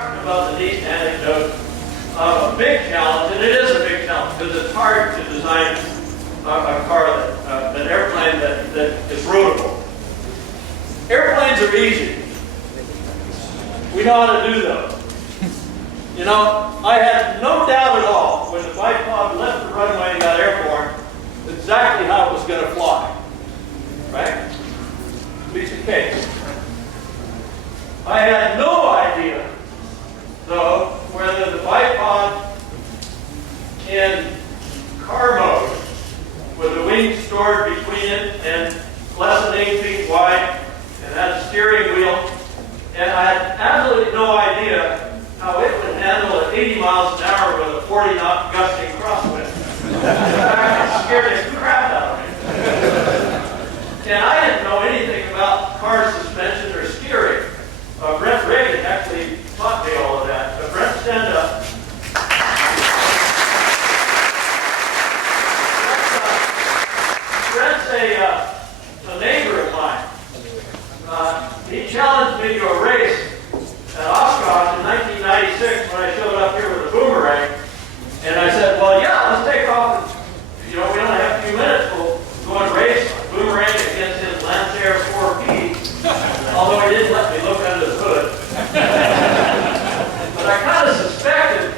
talking about the neat anecdote of a big challenge, and it is a big challenge because it's hard to design a car, an airplane that is roadable. Airplanes are easy. We know how to do those. You know, I had no doubt at all when the bipod left the runway and got airborne exactly how it was going to fly. Right? Piece of cake. I had no idea, though, whether the bipod in car mode, with the wings stored between it and less than 8 feet wide, and had a steering wheel, and I had absolutely no idea how it would handle at 80 miles an hour with a 40-knot gusting crosswind. In fact, it scared the crap out of me. And I didn't know anything about car suspension or steering. Brent Reagan actually taught me all of that. But Brent, stand up. Brent's a neighbor of mine. He challenged me to a race at Oshkosh in 1996 when I showed up here with a boomerang. And I said, well, yeah, let's take off. You know, we only have a few minutes. We'll go and race boomerang against his Lancer 4P. Although he didn't let me look under the hood. But I kind of suspected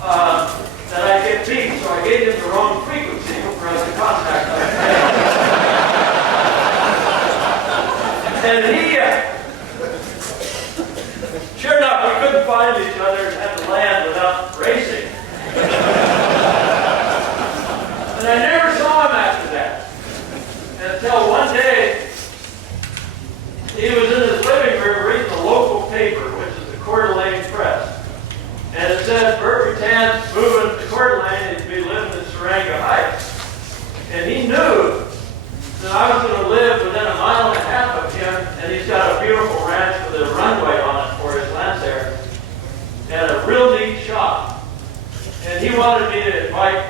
that I'd get beat, so I gave him the wrong frequency for us to contact us. And he, sure enough, we couldn't find each other and had to land without racing. And I never saw him after that. Until one day, he was in his living room reading the local paper, which is the Coeur d'Alene Press. And it said, Burt Rutan's moving to Coeur d'Alene to be living in Seranga Heights. And he knew that I was going to live within a mile and a half of him, and he's got a beautiful ranch with a runway on it for his Lancer, and a real neat shop. And he wanted me to invite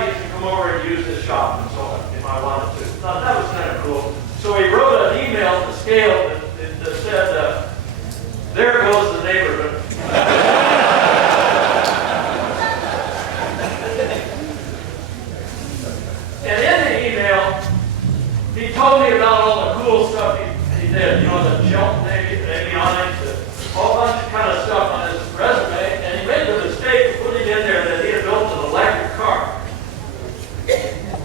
me to come over and use his shop and so on, if I wanted to. Now, that was kind of cool. So he wrote an email to Scale that said, there goes the neighborhood. And in the email, he told me about all the cool stuff he did. You know, the Shelton avionics, a whole bunch of kind of stuff on his resume. And he made the mistake of putting in there that he had built an electric car.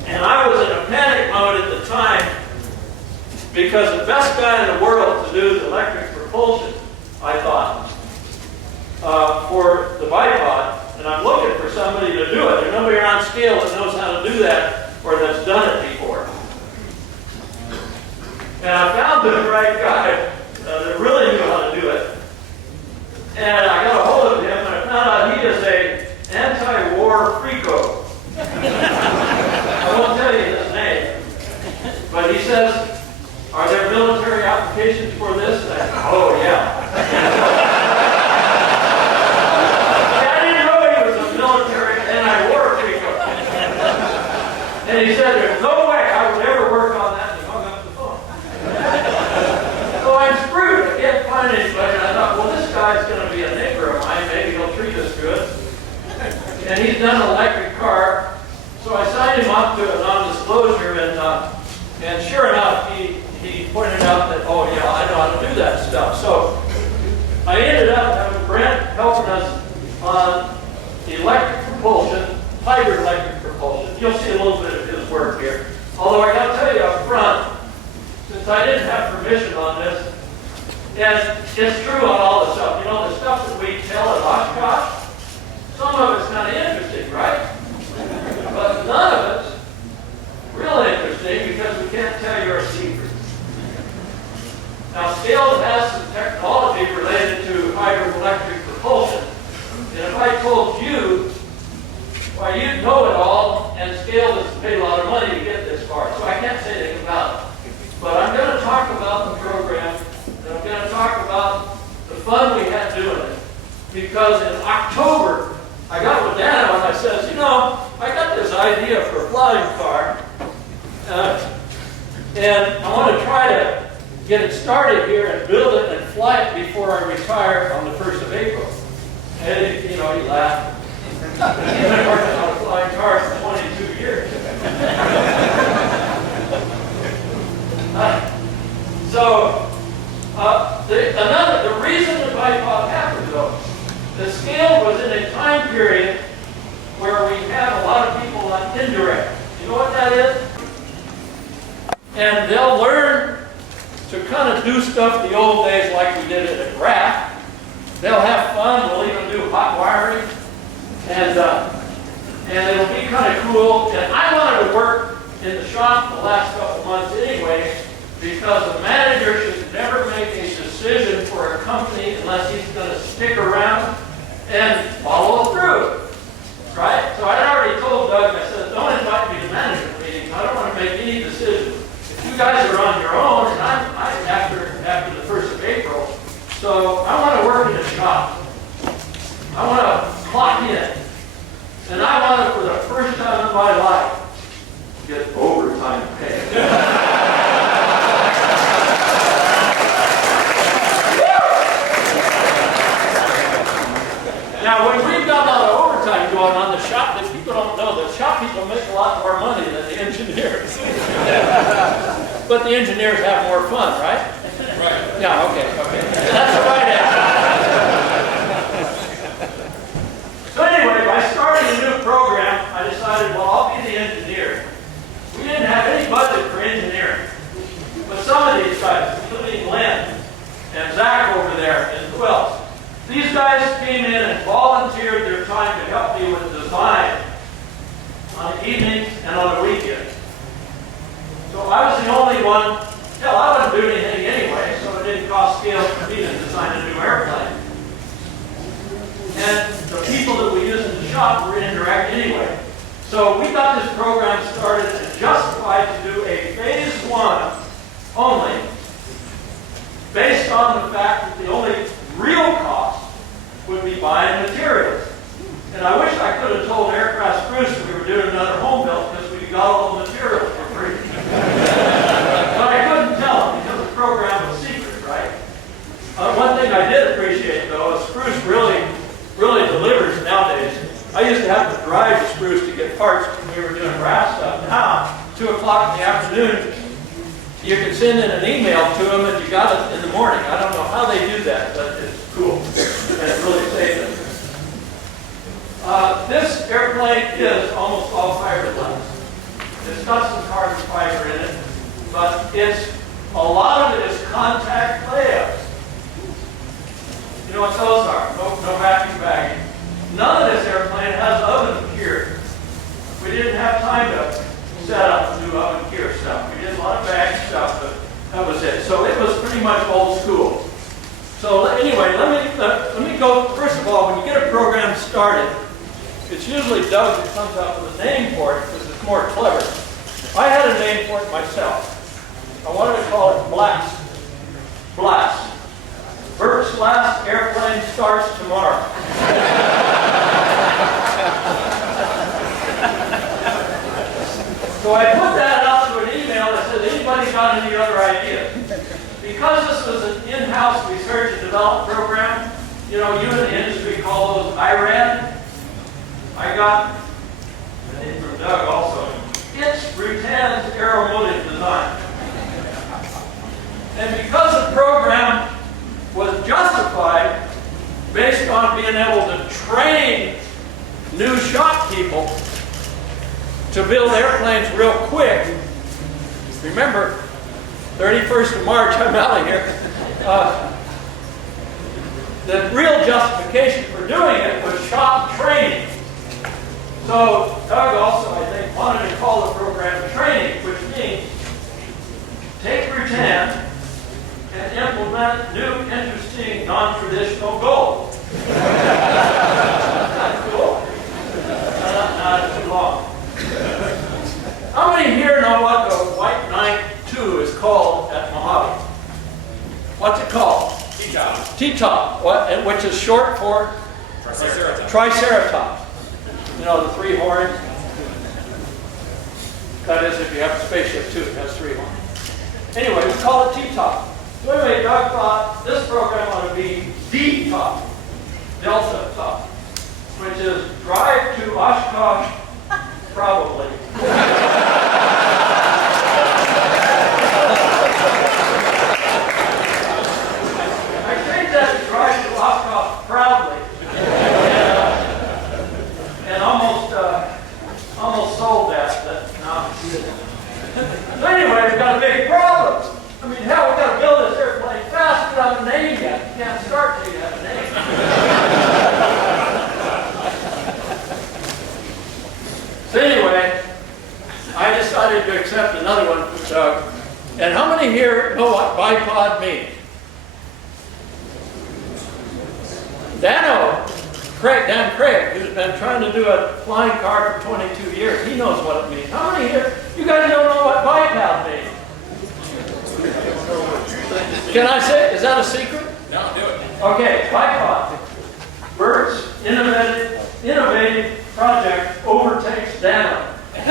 And I was in a panic mode at the time because the best guy in the world to do the electric propulsion, I thought, for the bipod, and I'm looking for somebody to do it. There's nobody around Scale that knows how to do that or that's done it before. And I found the right guy that really knew how to do it. And I got a hold of him, and I found out he is an anti-war freako. I won't tell you his name, but he says, are there military applications for this? And I said, oh, yeah. I didn't know he was a military anti-war freako. And he said, there's no way I would ever work on that, and he hung up the phone. So I'm screwed. I can't find anybody. And I thought, well, this guy's going to be a neighbor of mine. Maybe he'll treat us good. And he's done an electric car. So I signed him up to a non-disclosure, and sure enough, he pointed out that, oh yeah, I know how to do that stuff. So I ended up having Brent helping us on electric propulsion, hybrid electric propulsion. You'll see a little bit of his work here. Although I got to tell you up front, since I didn't have permission on this, and it's true on all the stuff. You know, the stuff that we tell at Oshkosh, some of it's kind of interesting, right? But none of it's real interesting because we can't tell you our secrets. Now, Scale has some technology related to hybrid electric propulsion. And if I told you, why, you'd know it all, and Scale has paid a lot of money to get this far, so I can't say anything about it. But I'm going to talk about the program, and I'm going to talk about the fun we had doing it. Because in October, I got with Dano and I says, you know, I got this idea for a flying car, and I want to try to get it started here and build it and fly it before I retire on the 1st of April. And, you know, he laughed. He's been working on a flying car for 22 years. The reason the bipod happened, though, the scale was in a time period where we had a lot of people on indirect. You know what that is? And they'll learn to kind of do stuff the old days like we did it at RAF. They'll have fun. We'll even do hot wiring. And it'll be kind of cool. And I wanted to work in the shop the last couple months anyway, because a manager should never make a decision for a company unless he's going to stick around and follow through. Right? So I already told Doug, I said, don't invite me to management meetings. I don't want to make any decisions. You guys are on your own, and I'm after the 1st of April. So I want to work in a shop. I want to clock in. And I want to, for the first time in my life, get overtime pay. Now, when we've got a lot of overtime going on, the shop, that people don't know, the shop people make a lot more money than the engineers. But the engineers have more fun, right? Right. Yeah, okay. That's the right answer. So anyway, by starting a new program, I decided, well, I'll be the engineer. We didn't have any budget for engineering. But some of these guys, including Lynn and Zach over there, and who else? These guys came in and volunteered their time to help me with design on the evenings and on the weekends. So I was the only one. Hell, I wouldn't do anything anyway, so it didn't cost scale for me to design a new airplane. And the people that we use in the shop were indirect anyway. So we got this program started and justified to do a phase 1 only, based on the fact that the only real cost would be buying materials. And I wish I could have told Aircraft Spruce that we were doing another home built because we got all the materials for free. But I couldn't tell them because the program was secret, right? One thing I did appreciate, though, is Spruce really delivers nowadays. I used to have to drive to Spruce to get parts when we were doing RAF stuff. Now, 2 o'clock in the afternoon, you can send in an email to them and you got it in the morning. I don't know how they do that, but it's cool. And it really saves them. This airplane is almost all fiberglass. It's got some carbon fiber in it, but a lot of it is contact layups. You know what those are? No vacuum bagging. None of this airplane has oven cure. We didn't have time to set up and do oven cure stuff. We did a lot of bag stuff, but that was it. So it was pretty much old school. So anyway, let me go. First of all, when you get a program started, it's usually Doug that comes up with a name for it because it's more clever. I had a name for it myself. I wanted to call it Blast. Blast. Burt's last airplane starts tomorrow. So I put that out to an email that said, anybody got any other ideas? Because this was an in-house research and development program, you know, you in the industry call those IRAD. I got a name from Doug also. It's Rutan's Aeromotive Design. And because the program was justified based on being able to train new shop people to build airplanes real quick. Remember, 31st of March, I'm out of here. The real justification for doing it was shop training. So Doug also, I think, wanted to call the program training, which means take Rutan and implement new, interesting, non-traditional goals. That's cool. Not too long. How many here know what the White Knight 2 is called at Mojave? What's it called? T-top. T-top, which is short for? Triceratops. Triceratops. You know, the 3 horns. That is, if you have a spaceship too, it has 3 horns. Anyway, we call it T-top. So anyway, Doug thought this program ought to be D-Top, Delta Top, which is drive to Oshkosh, probably. I changed that to drive to Oshkosh proudly, and almost sold that. No. So anyway, we've got a big problem. I mean, hell, we've got to build this airplane fast. We don't have a name yet. You can't start till you have a name. So anyway, I decided to accept another one from Doug. And how many here know what bipod means? Dan Craig, who's been trying to do a flying car for 22 years, he knows what it means. How many here, you guys don't know what bipod means? Can I say, is that a secret? No, do it. Okay, bipod. Burt's innovative project overtakes Dano. You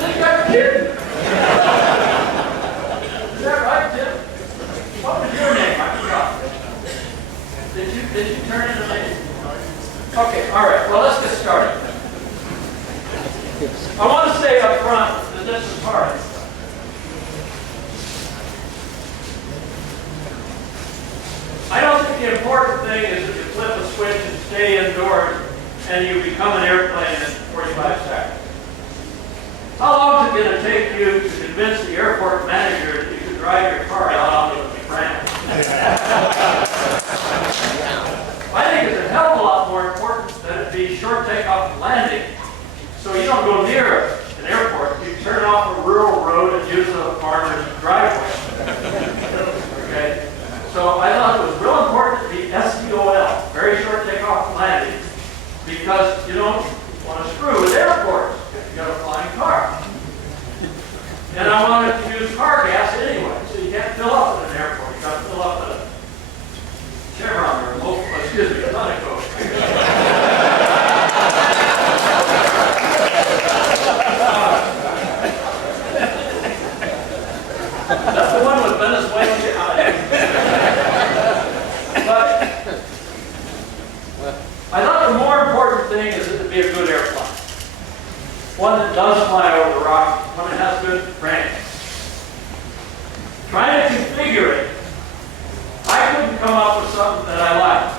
think I'm kidding? Is that right, Tim? What was your name? I forgot. Did you turn into me? Okay, all right. Well, let's get started. I want to say up front that this is hard. I don't think the important thing is that you flip a switch and stay indoors and you become an airplane in 45 seconds. How long is it going to take you to convince the airport manager that you can drive your car out onto the ramp? I think it's a hell of a lot more important that it be short takeoff and landing. So you don't go near an airport. You turn off a rural road and use a farmer's driveway. Okay? So I thought it was real important to be STOL, very short takeoff and landing, because you don't want to screw with airports if you got a flying car. And I wanted to use car gas anyway, so you can't fill up at an airport. You got to fill up at a Chevron or a Coke. That's the one with Venezuelan guy. But I thought the more important thing is that it be a good airplane. One that does fly over rock, one that has good range. Trying to configure it, I couldn't come up with something that I liked.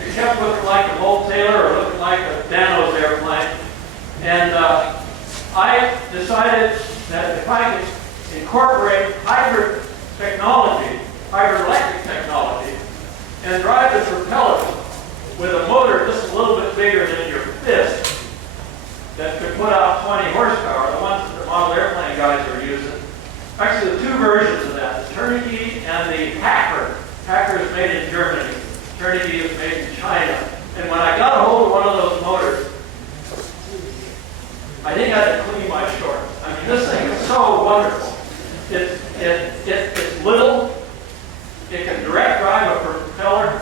It kept looking like a Volt Taylor or looking like a Dano's airplane. And I decided that if I could incorporate hybrid technology, hybrid electric technology, and drive the propeller with a motor just a little bit bigger than your fist that could put out 20 horsepower, the ones that the model airplane guys are using. Actually, the two versions of that, the Turnkey and the Hacker. Hacker is made in Germany. Turnkey is made in China. And when I got a hold of one of those motors, I think I had to clean my shorts. I mean, this thing is so wonderful. It's little. It can direct drive a propeller.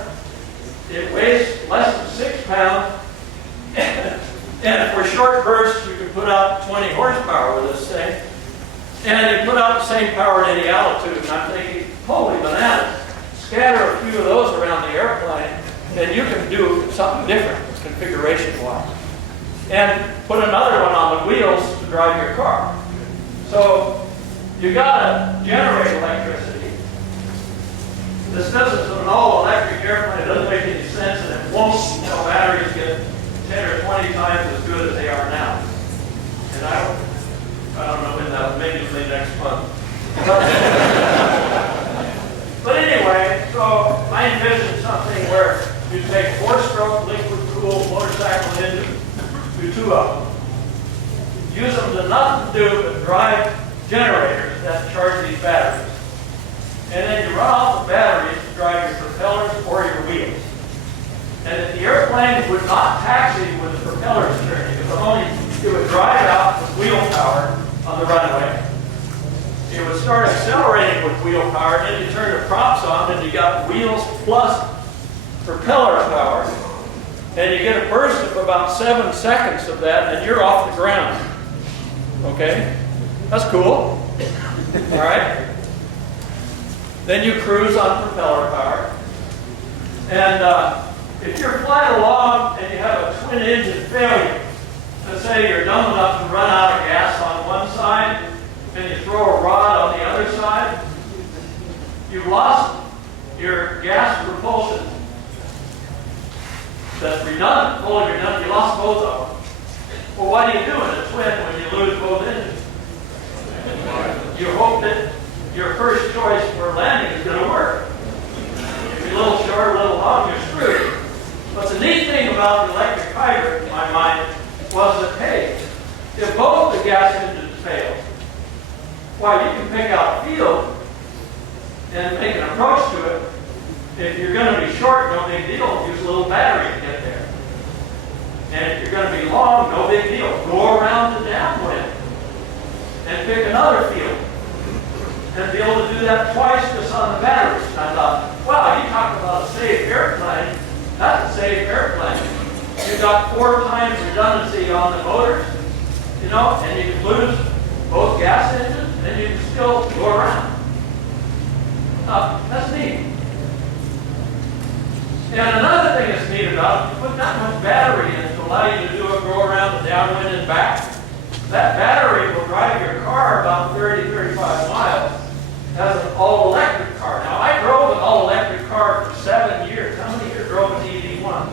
It weighs less than 6 pounds. And for short bursts, you can put out 20 horsepower with this thing. And you put out the same power at any altitude. And I'm thinking, holy bananas. Scatter a few of those around the airplane, and you can do something different configuration-wise. And put another one on the wheels to drive your car. So you got to generate electricity. This doesn't an all-electric airplane. It doesn't make any sense, and it won't until batteries get 10 or 20 times as good as they are now. And I don't know when that, maybe next month. But anyway, so I envisioned something where you take 4-stroke liquid-cooled motorcycle engine, do 2 of them. Use them to nothing to do but drive generators that charge these batteries. And then you run off the batteries to drive your propellers or your wheels. And if the airplane would not taxi with the propellers turning, it would drive out with wheel power on the runway. It would start accelerating with wheel power, and then you turn the props on, and you got wheels plus propeller power. And you get a burst of about 7 seconds of that, and you're off the ground. Okay? That's cool. All right. Then you cruise on propeller power. And if you're flying along and you have a twin engine failure, let's say you're dumb enough to run out of gas on one side and you throw a rod on the other side, you've lost your gas propulsion. That's redundant, fully redundant. You lost both of them. Well, what do you do in a twin when you lose both engines? You hope that your first choice for landing is going to work. If you're a little short, a little long, you're screwed. But the neat thing about the electric hybrid, in my mind, was that, hey, if both the gas engines fail, well, you can pick out a field and make an approach to it. If you're going to be short, no big deal. Use a little battery to get there. And if you're going to be long, no big deal. Go around the downwind and pick another field. And be able to do that twice just on the batteries. And I thought, wow, you talk about a safe airplane. That's a safe airplane. You've got 4 times redundancy on the motors, you know, and you can lose both gas engines and you can still go around. That's neat. And another thing that's neat about it, you put that much battery in to allow you to do a go around the downwind and back. That battery will drive your car about 30, 35 miles as an all-electric car. Now, I drove an all-electric car for 7 years. How many here drove an EV1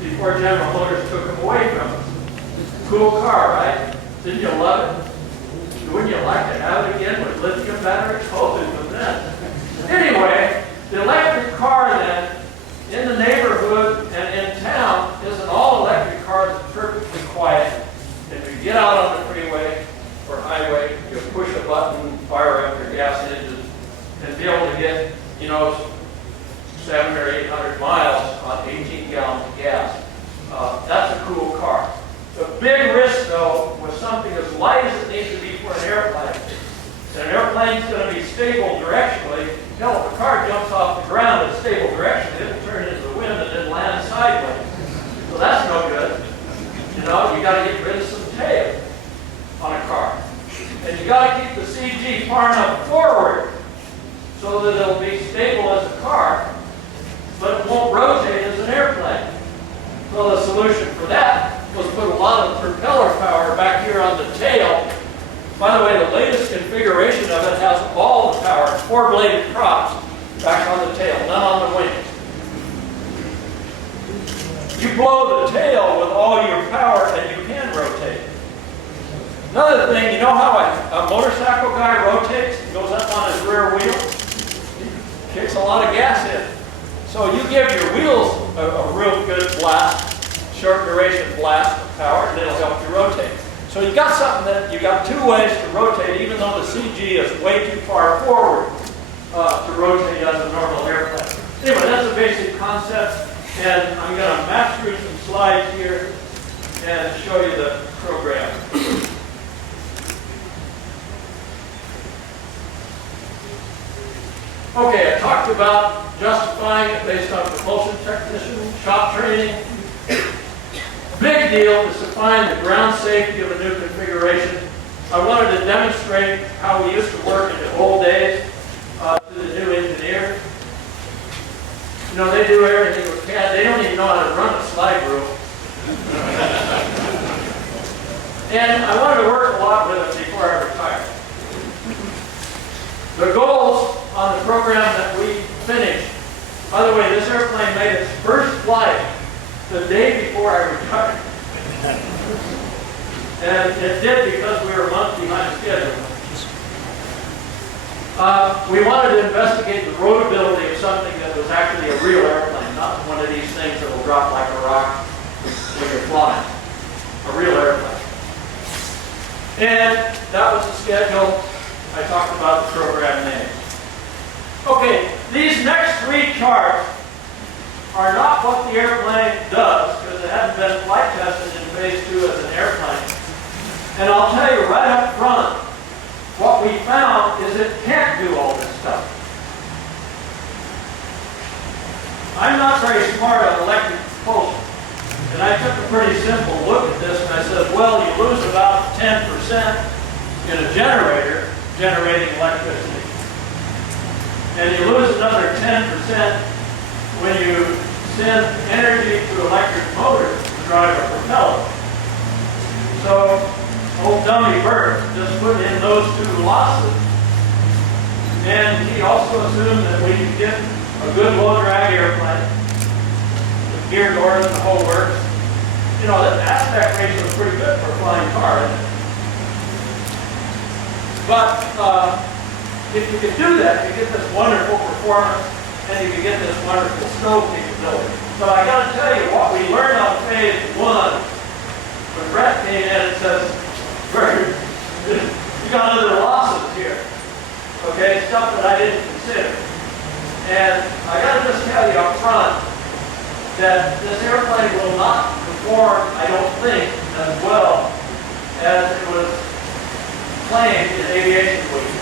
before General Motors took them away from us? Cool car, right? Didn't you love it? Wouldn't you like to have it again with lithium batteries? Oh, it was then. Anyway, the electric car then, in the neighborhood and in town, is an all-electric car that's perfectly quiet. If you get out on the freeway or highway, you push a button, fire up your gas engine, and be able to get, you know, 700 or 800 miles on 18 gallons of gas. That's a cool car. The big risk, though, was something as light as it needs to be for an airplane. An airplane's going to be stable directionally. Hell, if a car jumps off the ground at stable direction, it'll turn into the wind and then land sideways. So that's no good. You know, you got to get rid of some tail on a car. And you got to keep the CG far enough forward so that it'll be stable as a car, but it won't rotate as an airplane. So the solution for that was put a lot of propeller power back here on the tail. By the way, the latest configuration of it has all the power, 4-bladed props back on the tail, none on the wings. You blow the tail with all your power and you can rotate. Another thing, you know how a motorcycle guy rotates and goes up on his rear wheel? He kicks a lot of gas in. So you give your wheels a real good blast, short duration blast of power, and it'll help you rotate. So you got something that you got 2 ways to rotate, even though the CG is way too far forward to rotate as a normal airplane. Anyway, that's a basic concept, and I'm going to map through some slides here and show you the program. Okay, I talked about justifying it based on propulsion technician, shop training. Big deal is to find the ground safety of a new configuration. I wanted to demonstrate how we used to work in the old days to the new engineer. You know, they do everything with CAD. They don't even know how to run a slide rule. And I wanted to work a lot with it before I retired. The goals on the program that we finished. By the way, this airplane made its first flight the day before I retired. And it did because we were a month behind schedule. We wanted to investigate the roadability of something that was actually a real airplane, not one of these things that will drop like a rock when you're flying. A real airplane. And that was the schedule. I talked about the program name. Okay, these next 3 charts are not what the airplane does, because it hasn't been flight tested in phase 2 as an airplane. And I'll tell you right up front, what we found is it can't do all this stuff. I'm not very smart on electric propulsion, and I took a pretty simple look at this, and I said, well, you lose about 10% in in a generator generating electricity. And you lose another 10% when you send energy to electric motors to drive a propeller. So, old dummy Burt just put in those two losses. And he also assumed that we could get a good low-drag airplane, with gear doors and the whole works. You know, that aspect ratio is pretty good for a flying car, isn't it? But if you can do that, you get this wonderful performance, and you can get this wonderful stow capability. So I got to tell you, what we learned on phase 1, when Brett came in and says, "Burt, you got other losses here." Okay, stuff that I didn't consider. And I got to just tell you up front that this airplane will not perform, I don't think, as well as it was claimed in Aviation Week,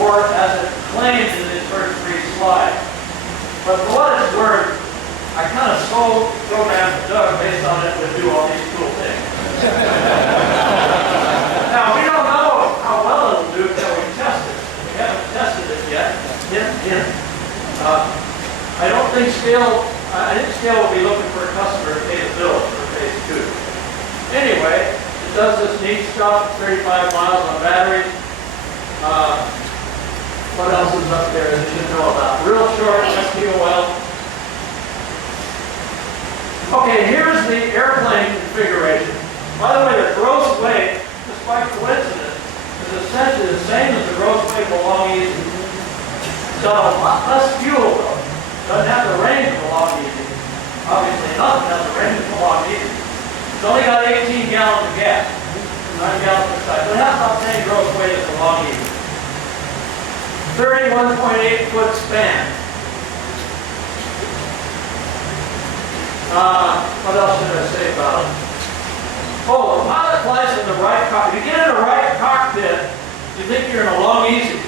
or as it claimed in its first 3 slides. But for what it's worth, I kind of so programmed Doug based on it to do all these cool things. Now, we don't know how well it'll do until we test it. We haven't tested it yet. I don't think I think Scale will be looking for a customer to pay the bill for phase 2. Anyway, it does this neat stuff, 35 miles on batteries. What else is up there that you should know about? Real short STOL. Okay, here's the airplane configuration. By the way, the gross weight, just by coincidence, is essentially the same as the gross weight of a Long Easy. It's got a lot less fuel though. Doesn't have the range of a Long Easy. Obviously nothing has the range of a Long Easy. It's only got 18 gallons of gas, 9 gallons per side. But it has about the same gross weight as a Long Easy. 31.8 foot span. What else should I say about it? Oh, the pilot flies in the right cockpit. If you get in the right cockpit, you think you're in a Long Easy.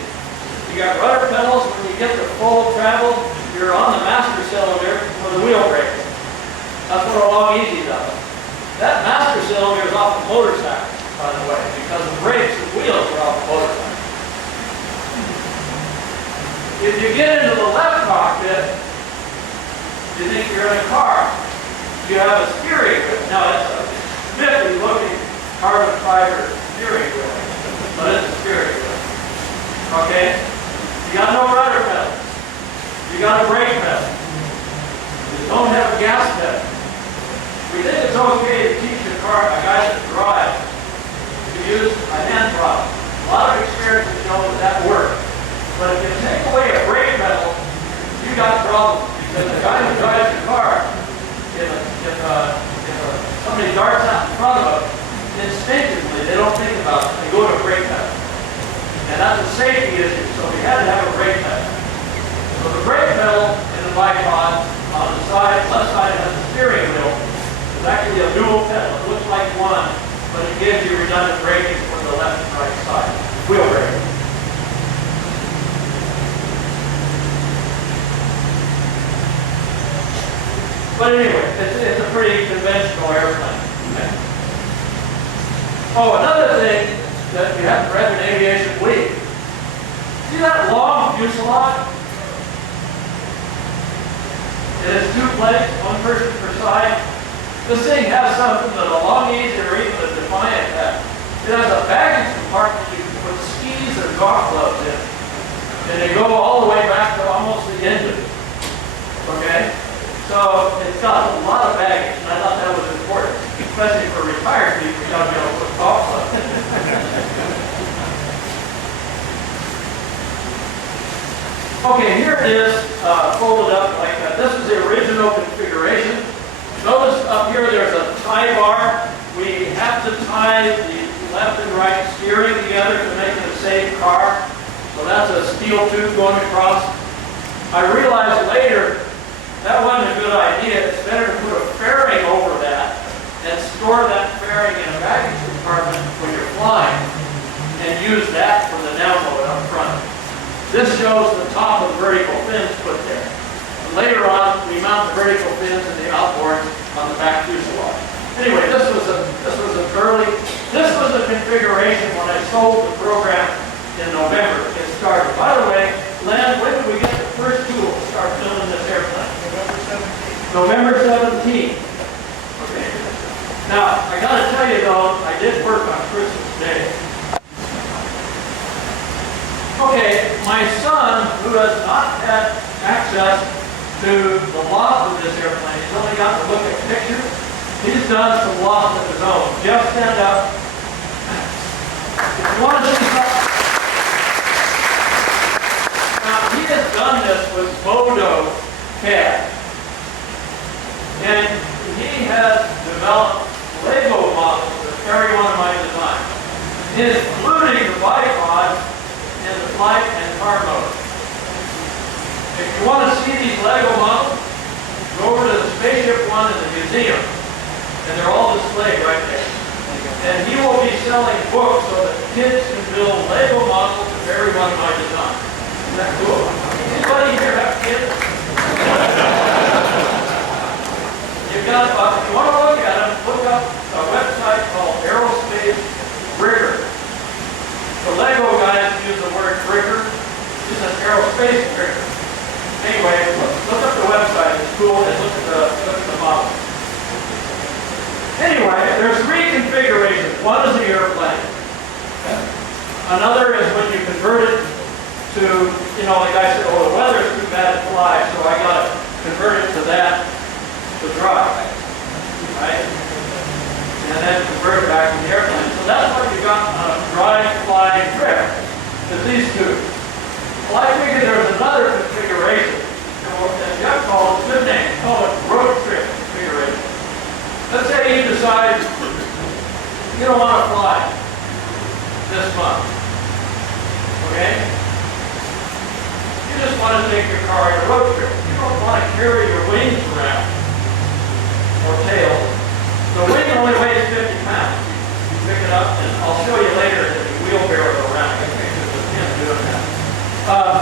You got rudder pedals. When you get to full travel, you're on the master cylinder for the wheel brake. That's what a Long Easy does. That master cylinder is off the motorcycle, by the way, because the brakes and wheels are off the motorcycle. If you get into the left cockpit, you think you're in a car. You have a steering wheel. Now, it's a spiffy looking carbon fiber steering wheel, but it's a steering wheel. Okay? You got no rudder pedal. You got a brake pedal. You don't have a gas pedal. We think it's okay to teach a guy to drive to use a hand throttle. A lot of experience has shown that works. But if you take away a brake pedal, you got problems. Because the guy who drives your car, if somebody darts out in front of them, instinctively, they don't think about it. They go to a brake pedal. And that's a safety issue, so we had to have a brake pedal. So the brake pedal in the bipod on the side, left side has a steering wheel. It's actually a dual pedal. It looks like one, but it gives you redundant braking for the left and right side. Wheel braking. But anyway, it's a pretty conventional airplane. Okay? Oh, another thing that you have to read in Aviation Week. See that long fuselage? It has 2 plates, 1 person per side. This thing has something that a Long Easy or even a Defiant has. It has a baggage compartment you can put skis or golf clubs in. And they go all the way back to almost the engine. Okay? So it's got a lot of baggage, and I thought that was important, especially for retired people. You gotta be able to put golf clubs. Okay, here it is, folded up like that. This is the original configuration. Notice up here there's a tie bar. We have to tie the left and right steering together to make it a safe car. So that's a steel tube going across. I realized later that wasn't a good idea. It's better to put a fairing over that and store that fairing in a baggage compartment when you're flying and use that for the download up front. This shows the top of the vertical fins put there. And later on, we mount the vertical fins and the outboards on the back fuselage. Anyway, this was an early This was the configuration when I sold the program in November to get started. By the way, Len, when did we get the first tool to start building this airplane? November 17th. Okay. Now, I got to tell you though, I did work on Christmas Day. Okay, my son, who has not had access to the loft of this airplane, he's only got to look at pictures. He's done some loft of his own. Jeff, stand up. If you want to see something. Now, he has done this with Modo CAD. And he has developed Lego models of every one of my designs, including the bipod and the flight and car mode. If you want to see these Lego models, go over to the spaceship one in the museum, and they're all displayed right there. And he will be selling books so that kids can build Lego models of every one of my designs. Isn't that cool? Anybody here have kids? You've got, if you want to look at them, look up a website called Aerospace Rigger. The Lego guys use the word rigger. This is aerospace rigger. Anyway, look up the website. It's cool. And look at the model. Anyway, there's three configurations. One is the airplane. Another is when you convert it to, you know, like I said, oh, the weather's too bad to fly, so I got to convert it to that to drive, right? And then convert it back to the airplane. So that's what you got on a dry flying trip, is these two. Well, I figured there was another configuration, and Jeff called it, good name, call it road trip configuration. Let's say you decide you don't want to fly this month, okay? You just want to take your car on a road trip. You don't want to carry your wings around or tail. The wing only weighs 50 pounds. You pick it up, and I'll show you later that you wheelbarrow it around. I think there's him doing that.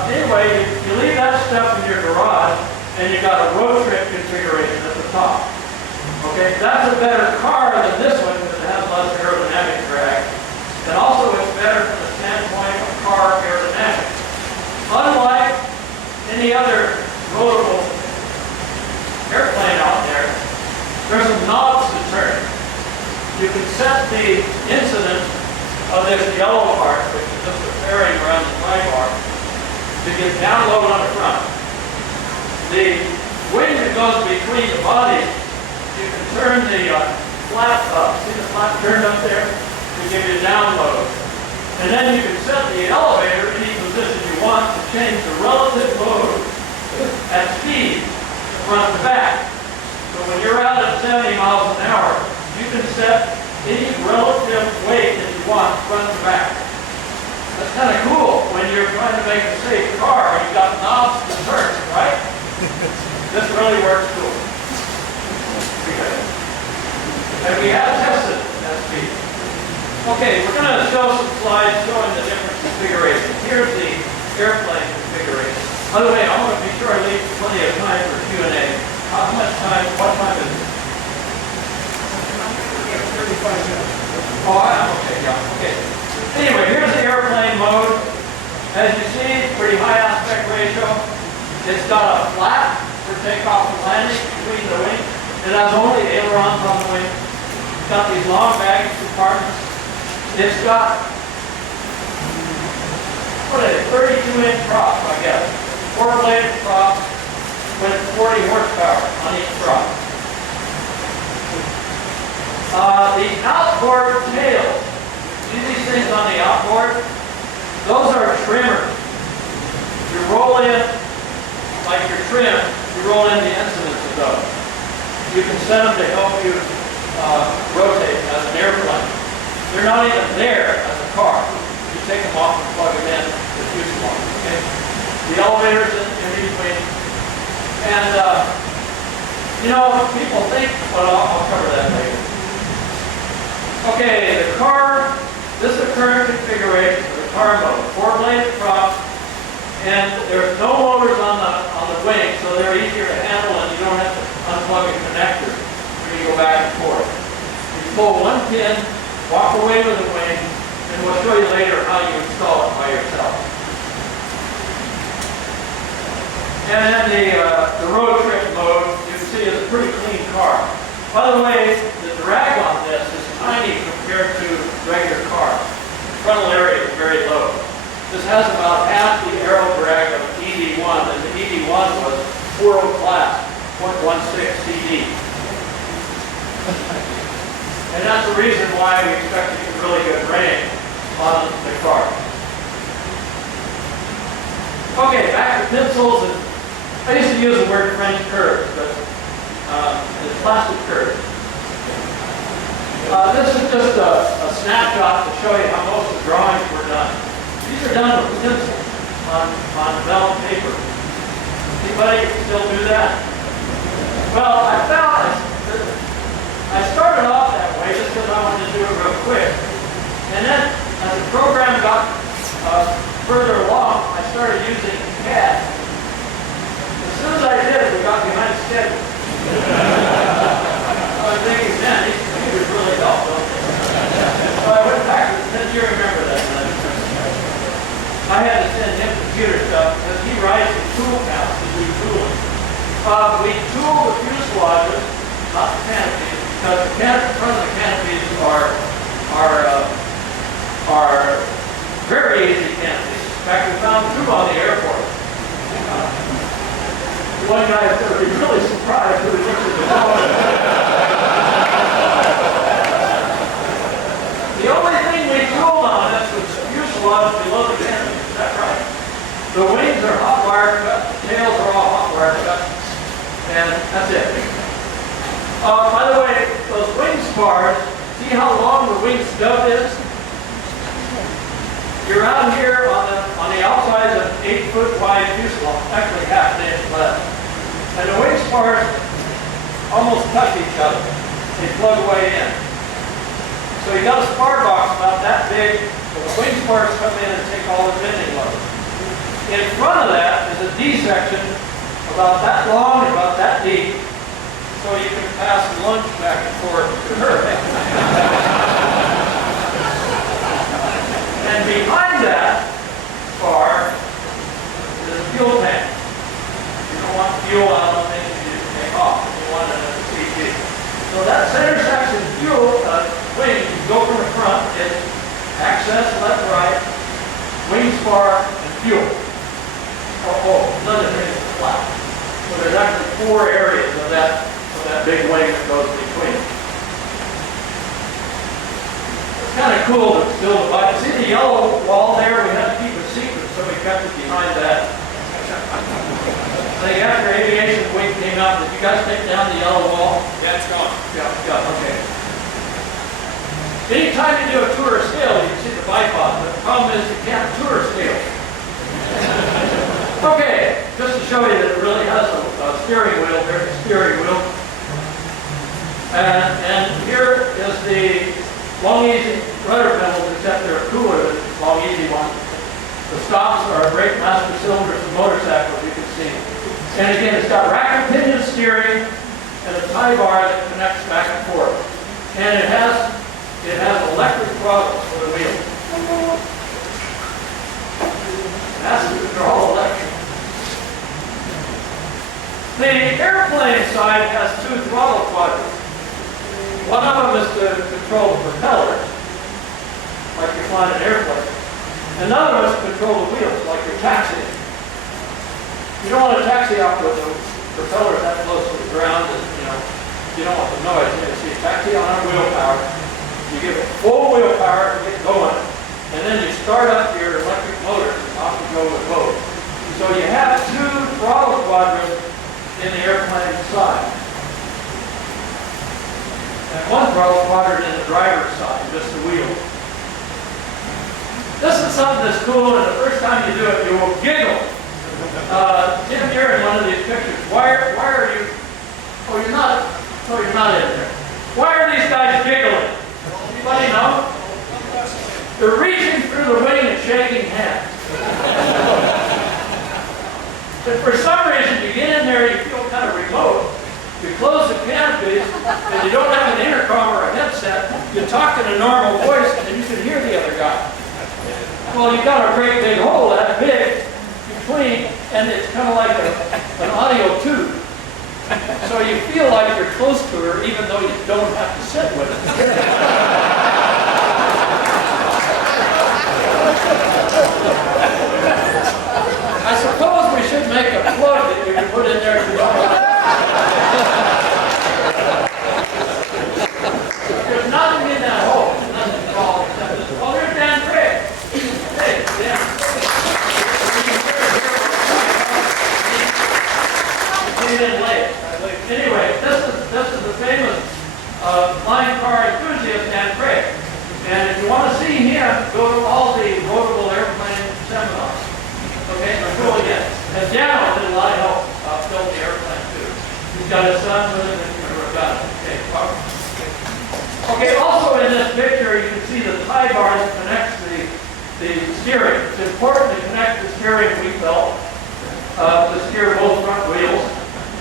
Anyway, you leave that stuff in your garage, and you got a road trip configuration at the top. Okay, that's a better car than this one because it has less aerodynamic drag. And also it's better from the standpoint of car aerodynamics. Unlike any other rotable airplane out there, there's some knobs to turn. You can set the incidence of this yellow part, which is just a fairing around the fly bar, to get down low on the front. The wing that goes between the bodies, you can turn the flap up. See the flap turned up there? To give you down load. And then you can set the elevator any position you want to change the relative load at speed front to back. So when you're out at 70 miles an hour, you can set any relative weight that you want front to back. That's kind of cool when you're trying to make a safe car. You've got knobs to turn, right? This really works cool. And we have tested that speed. Okay, we're going to show some slides showing the different configurations. Here's the airplane configuration. By the way, I want to be sure I leave plenty of time for Q&A. How much time? What time is it? 35 minutes. Oh, I'm okay, yeah, okay. Anyway, here's the airplane mode. As you see, pretty high aspect ratio. It's got a flap for takeoff and landing between the wings. It has only ailerons on the wing. It's got these long baggage compartments. It's got, what is it, 32-inch prop, I guess. 4-bladed prop with 40 horsepower on each prop. The outboard tails. See these things on the outboard? Those are trimmers. You roll in, like your trim, you roll in the incidents of those. You can set them to help you rotate as an airplane. They're not even there as a car. You take them off and plug them in to the fuselage. Okay? The elevators in between. And, you know, people think, well, I'll cover that later. Okay, the car, this is the current configuration of the car mode. 4-bladed prop, and there's no motors on the wing, so they're easier to handle, and you don't have to unplug a connector when you go back and forth. You pull one pin walk away with the wing, and we'll show you later how you install it by yourself. And then the road trip mode, you can see is a pretty clean car. By the way, the drag on this is tiny compared to regular cars. The frontal area is very low. This has about half the aero drag of an ED1, and the ED1 was 4.0 class, 0.16 CD. And that's the reason why we expect to get really good range on the car. Okay, back to pencils. And I used to use the word French curves, but it's plastic curves. This is just a snapshot to show you how most of the drawings were done. These are done with pencil on vellum paper. Anybody still do that? Well, I started off that way just because I wanted to do it real quick. And then as the program got further along, I started using CAD. As soon as I did it, we got behind schedule. I was thinking, man, these computers really help, don't they? So I went back and you remember that. I had to send him computer stuff because he writes the tool counts to do tooling. We tool the fuselages, not the canopies, because the front of the canopies are very easy canopies. In fact, we found two on the airport. One guy said he'd be really surprised when he looked at the phone. The only thing we tooled on this was the fuselage below the canopy. Is that right? The wings are hot wire cut, the tails are all hot wire cut, and that's it. By the way, those wing spars, see how long the wing stub is? You're out here on the outside of an 8-foot wide fuselage, actually half an inch less. And the wing spars almost touch each other. They plug away in. So you got a spar box about that big, where the wing spars come in and take all the bending load. In front of that is a D section about that long and about that deep, so you can pass lunch back and forth to her. And behind that spar is a fuel tank. You don't want fuel out on things you just take off. You want it as a CG. So that center section fuel wing, you go from the front, it's access left, right, wing spar, and fuel. Another thing is flat. So there's actually 4 areas of that big wing that goes between. It's kind of cool to build a bike. See the yellow wall there? We had to keep it secret, so we kept it behind that. So after aviation wing came out, did you guys take down the yellow wall? Yeah, it's gone. Yeah, okay. Anytime you do a tour scale, you can see the bipod, but the problem is you can't tour scale. Okay, just to show you that it really has a steering wheel. There's the steering wheel. And here is the long easy rudder pedals, except they're cooler than the long easy one. The stops are brake master cylinders and motor sack, as you can see. And again, it's got rack and pinion steering and a tie bar that connects back and forth. And it has electric throttles for the wheel. That's the control electric. The airplane side has 2 throttle quadrants. One of them is to control the propellers, like you're flying an airplane. Another one is to control the wheels, like you're taxiing. You don't want to taxi out with the propellers that close to the ground, and you don't want the noise. So you taxi on wheel power. You give it full wheel power to get going, and then you start up your electric motor and off you go with both. So you have 2 throttle quadrants in the airplane side. And 1 throttle quadrant in the driver's side, just the wheel. This is something that's cool, and the first time you do it, you will giggle. Tim, you're in one of these pictures. Why are you? Oh, you're not. No, you're not in there. Why are these guys giggling? Anybody know? They're reaching through the wing and shaking hands. But for some reason, you get in there, you feel kind of remote, You close the canopies, and you don't have an intercom or a headset, you talk in a normal voice, and you can hear the other guy. Well, you've got a great big hole that big between, and it's kind of like an audio tube. So you feel like you're close to her, even though you don't have to sit with it. I suppose we should make a plug that we can put in there tomorrow. There's nothing in that hole. Nothing at all. Oh, there's Dan Craig. Hey, Dan. Anyway, this is the famous flying car enthusiast Dan Craig. And if you want to see him, go to all the rotable airplane seminars. Okay, they're cool again. And Dano did a lot of help build the airplane too. He's got his son with him, and we've got it. Okay, also in this picture, you can see the tie bar that connects the steering. It's important to connect the steering wheel belt to steer both front wheels.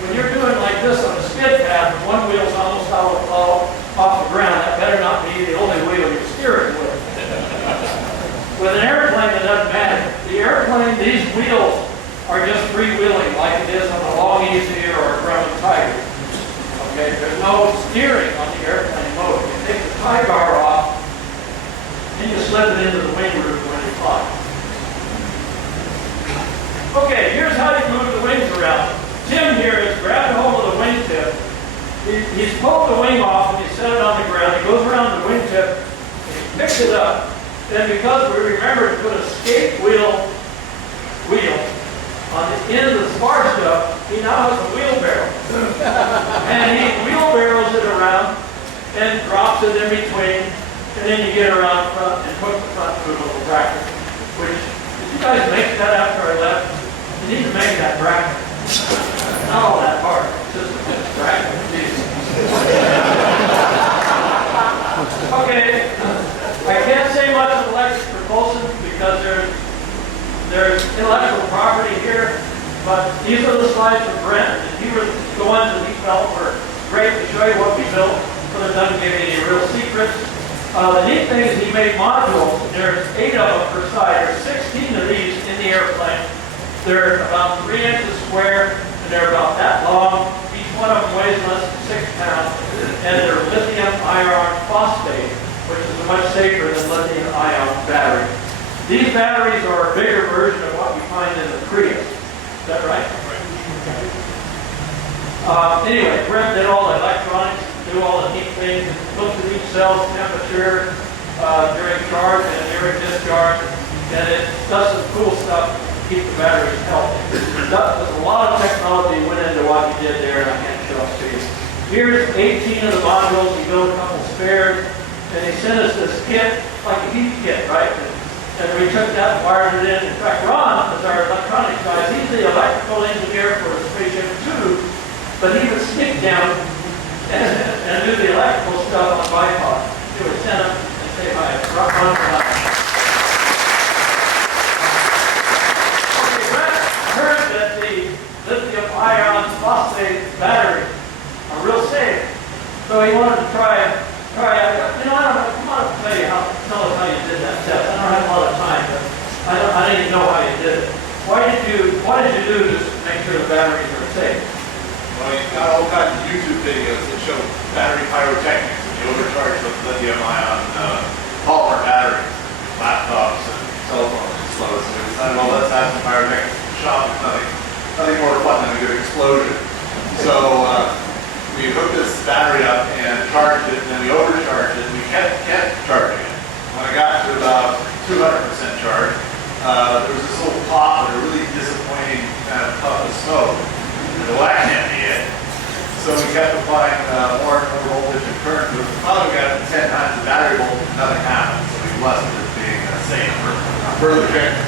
When you're doing like this on a skid pad, one wheel's almost off the ground. That better not be the only wheel you're steering with. With an airplane, it doesn't matter. The airplane, these wheels are just freewheeling like it is on a Long Easy or a Grumman Tiger. Okay, there's no steering on the airplane motor. You take the tie bar off, and you slip it into the wing roof when you fly. Okay, here's how you move the wings around. Tim here has grabbed hold of the wingtip. He's pulled the wing off and he set it on the ground. He goes around the wingtip and he picks it up. And because we remember to put a skate wheel on the end of the spar stuff, he now has a wheelbarrow. And he wheelbarrows it around and drops it in between. And then you get around front and hook the front to a little bracket. Which, did you guys make that after I left? You need to make that bracket. Not all that hard. Just a bracket. Okay. I can't say much of electric propulsion because there's intellectual property here, but these are the slides from Brent, and the ones that he felt were great to show you what we built, but it doesn't give you any real secrets. The neat thing is he made modules. There's 8 of them per side. There's 16 of these in the airplane. They're about 3 inches square, and they're about that long. Each one of them weighs less than 6 pounds, and they're lithium iron phosphate, which is much safer than lithium-ion battery. These batteries are a bigger version of what we find in the Prius. Is that right? Anyway, Brent did all the electronics, do all the neat things, looked at each cell's temperature during charge and during discharge, and it does some cool stuff to keep the batteries healthy. There's a lot of technology went into what he did there, and I can't show it to you. Here's 18 of the modules. He built a couple spares. And he sent us this kit, like a heat kit, right? And we took that and wired it in. In fact, Ron is our electronics guy. He's the electrical engineer for Spaceship 2, but he would sneak down and do the electrical stuff on Bipod. He would send him and say hi. Ron for life. Okay, Brent heard that the lithium iron phosphate batteries are real safe, so he wanted to try it. I don't want to tell us how you did that test. I don't have a lot of time, but I didn't know how you did it. What did you do to make sure the batteries are safe? Well, you've got all kinds of YouTube videos that show battery pyrotechnics when you overcharge with lithium-ion polymer batteries, laptops and cell phones and slow. So we decided, well, let's have some pyrotechnics in the shop. There's nothing more fun than a good explosion. So we hooked this battery up and charged it, and then we overcharged it, and we kept charging it. When I got to about 200% charge, there was this little pop and a really disappointing kind of puff of smoke. And that can't be it. So we kept applying more and more voltage and current to it. Finally, we got up to 10 times the battery voltage, and nothing happened. So we blessed it as being safe for further training.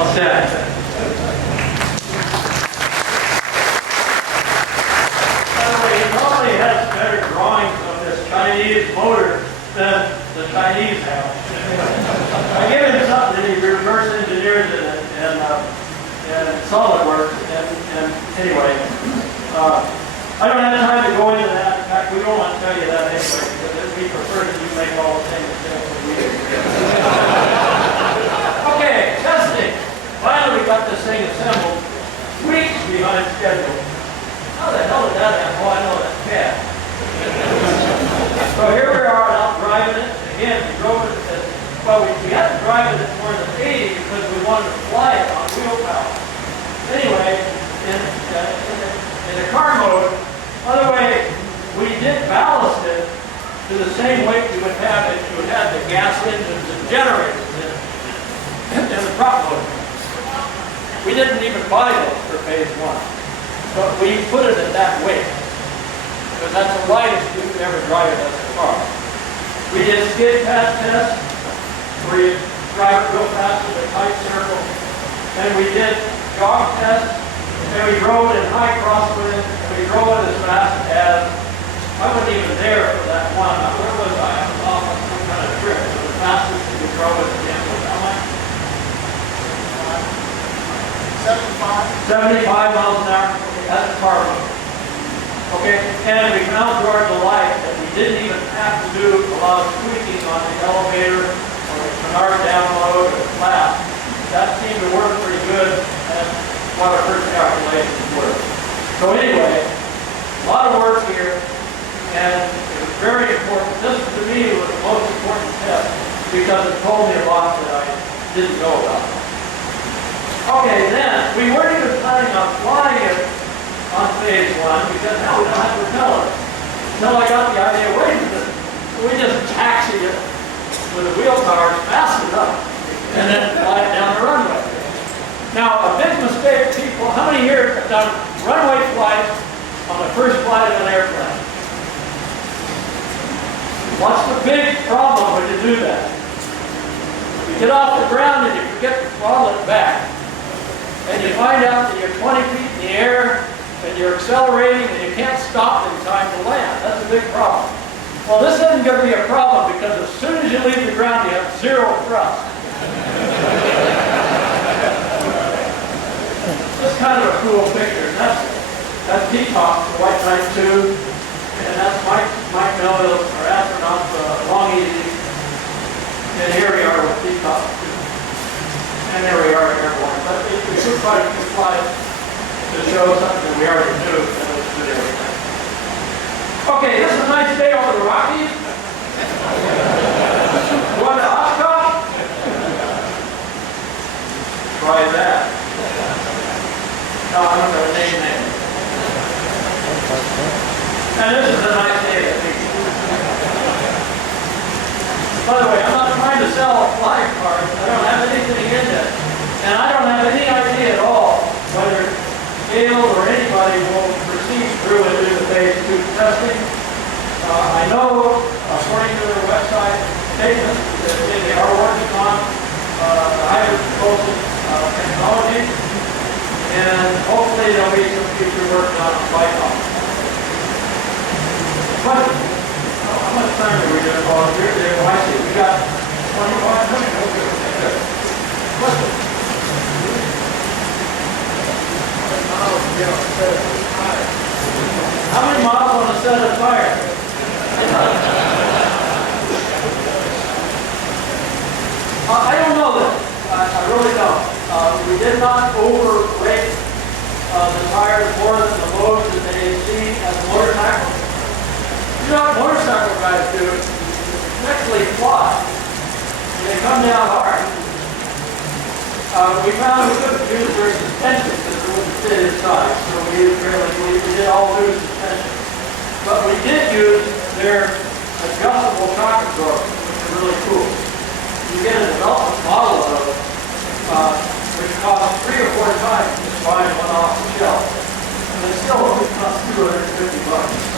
I'll stand. Normally has better drawings of this Chinese motor than the Chinese have. I gave him something that he reverse engineered it and SolidWorks, and anyway, I I don't have time to go into that. In fact, we don't want to tell you that anyway, because we prefer that you make all the same mistakes that we do. Okay, testing. Finally, we got this thing assembled. Weeks behind schedule. How the hell did that happen? Oh, I know that cat. So here we are out driving it. Again, we drove it at, well, we had to drive it at more than 80 because we wanted to fly it on wheel power. Anyway, in the car mode, by the way, we did ballast it to the same weight you would have if you had the gas engines and generators in the prop load. We didn't even buy those for phase one, but we put it at that weight because that's the lightest you could ever drive it as a car. We did skid pad tests where you drive it real fast in a tight circle, and we did jog tests, and we drove it in high crosswind, and we drove it as fast as, I wasn't even there for that one. Where was I? I was off on some kind of trip. It was the fastest we drove it again. Was how much? 75 miles an hour at the car mode. Okay, and we found to our delight that we didn't even have to do a lot of tweaking on the elevator or the canard download or the flap. That seemed to work pretty good as what our first calculations were. So anyway, a lot of work here, and it was very important. This to me was the most important test because it told me a lot that I didn't know about. Okay, then, we weren't even planning on flying it on phase one because now we don't have propellers. Until I got the idea, wait a minute, we just taxied it with the wheel power fast enough and then fly it down the runway. Now, a big mistake, people, how many here have done runway flights on the first flight of an airplane? What's the big problem when you do that? You get off the ground and you forget to throttle it back. And you find out that you're 20 feet in the air and you're accelerating and you can't stop in time to land. That's a big problem. Well, this isn't going to be a problem because as soon as you leave the ground, you have zero thrust. This is kind of a cool picture. That's T-Top, the White Knight 2, and that's Mike Melville, our astronaut, Long Easy. And here we are with T-Top. And there we are airborne. But we should try to fly to show something that we already knew and it was good everything. Okay, this is a nice day over the Rockies. Going to Oshkosh? Try that. No, I'm not going to name names. And this is a nice day at the beach. By the way, I'm not trying to sell a flying car. I don't have anything in it. And I don't have any idea at all whether Gail or anybody will proceed through and do the phase 2 testing. I know, according to their website statement, that they are working on the hybrid propulsion technology. And hopefully there'll be some future work done on flight options. Questions? How much time are we going to call here? I see. We got 25 minutes. Okay, good. Questions? How many miles on a set of tires? I don't know that. I really don't. We did not overrate the tires more than the loads that they see as motorcycles. You know what motorcycle guys do? They actually fly. They come down hard. We found we couldn't use their suspension because it wouldn't fit inside, so we did all new suspension. But we did use their adjustable shock absorber, which is really cool. You get a development model of those, which costs 3 or 4 times just buying one off the shelf. And they still only cost $250.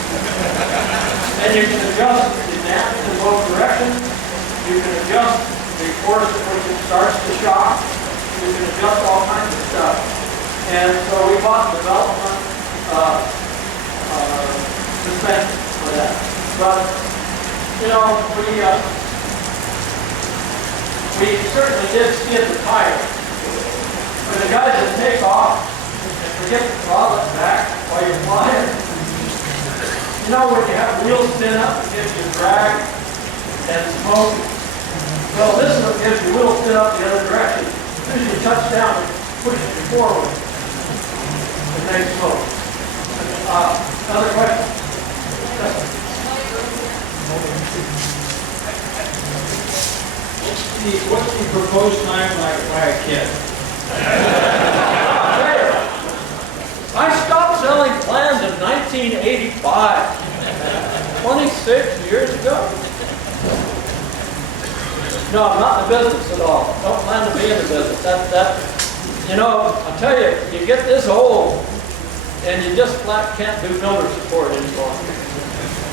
And you can adjust the damage in both directions. You can adjust the force at which it starts to shock. You can adjust all kinds of stuff. And so we bought development suspension for that. But, you know, we certainly did skid the tire. When the guys that take off and forget to throttle it back while you're flying, You know when you have wheels spin up, it gives you drag and smoke. Well, this one gives you wheels spin up the other direction. Usually touch down and push it forward. It makes smoke. Another question? Yes. What's the proposed time by a kid? I stopped selling plans in 1985, 26 years ago. No, I'm not in the business at all. Don't plan to be in the business. You know, I'll tell you, you get this old and you just flat can't do builder support anymore.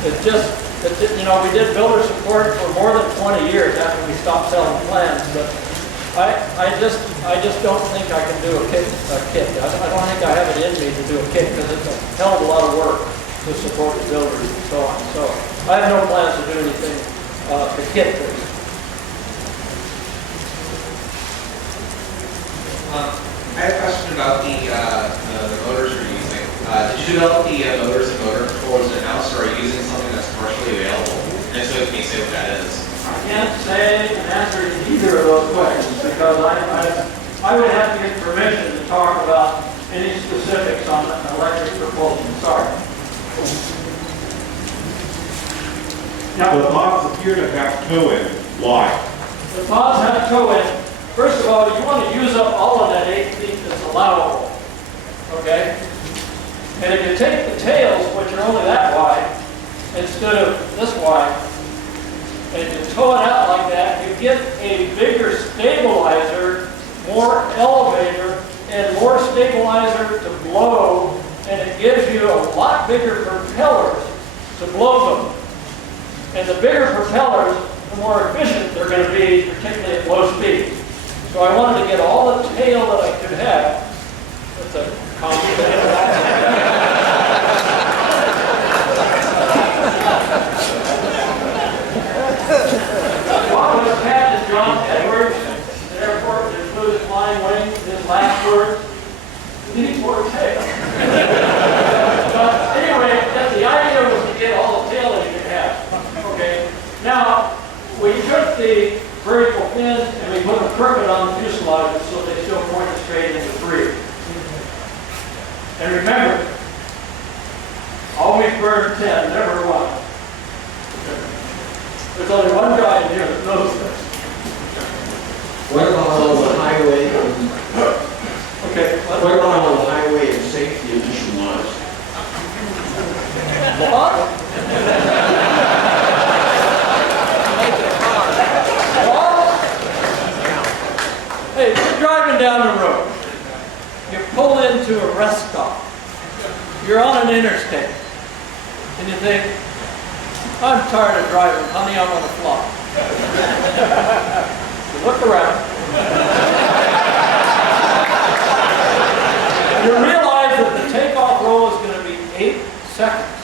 You know, we did builder support for more than 20 years after we stopped selling plans, but I just don't think I can do a kit. I don't think I have it in me to do a kit because it's a hell of a lot of work to support the builders and so on. So I have no plans to do anything to kit this. I had a question about the motors you're using. Did you develop the motors and motor controllers in-house, or are you using something that's commercially available? And so can you say what that is? I can't say an answer to either of those questions because I would have to get permission to talk about any specifics on electric propulsion. Sorry. Now, The pods appear to have toe-in. Why? the pods have toe-in. First of all, you want to use up all of that 8 feet that's allowable. Okay? And if you take the tails, which are only that wide, instead of this wide, and you tow it out like that, you get a bigger stabilizer, more elevator, and more stabilizer to blow, and it gives you a lot bigger propellers to blow them. And the bigger propellers, the more efficient they're going to be, particularly at low speed. So I wanted to get all the tail that I could have. That's a complicated What was Captain John Edwards at the airport that flew his flying wing, his last words? Need more tail. But anyway, the idea was to get all the tail that you could have. Okay. Now, we took the vertical fins and we put a curve on the fuselage so they still pointed straight into free. And remember, always burn 10, never 1. There's only one guy in here that knows this. What about on the highway? Okay. What about on the highway and safety edition laws? What? Hey, you're driving down the road. You pull into a rest stop. You're on an interstate. And you think, I'm tired of driving, honey, I'm on a fly. You look around. You realize that the takeoff roll is going to be 8 seconds.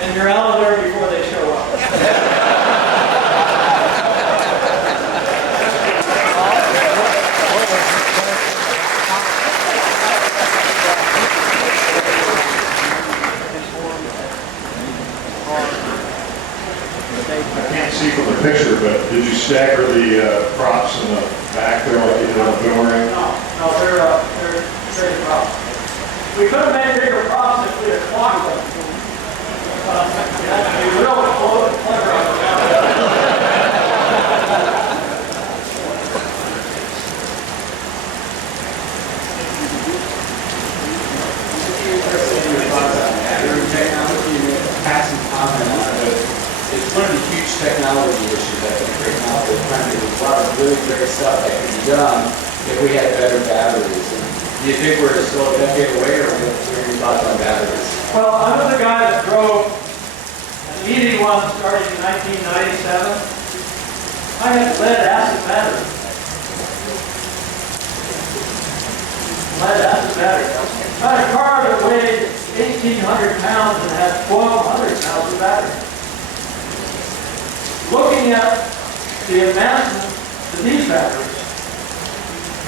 And you're out of there before they show up. I can't see from the picture, but did you stagger the props in the back there like you did on the boomerang? No, they're straight props. We could have made bigger props if we had clocked them. You have to be real clever on the Passing comment on it, but it's one of the huge technology issues that we bring out. There's a lot of really great stuff that can be done if we had better batteries. And do you think we're still a decade away, or what are your thoughts on batteries? Well, I was the guy that drove an ED1 starting in 1997. I had lead acid battery. Lead acid battery. I had a car that weighed 1,800 pounds and had 1,200 pounds of battery. Looking at the advancement to these batteries,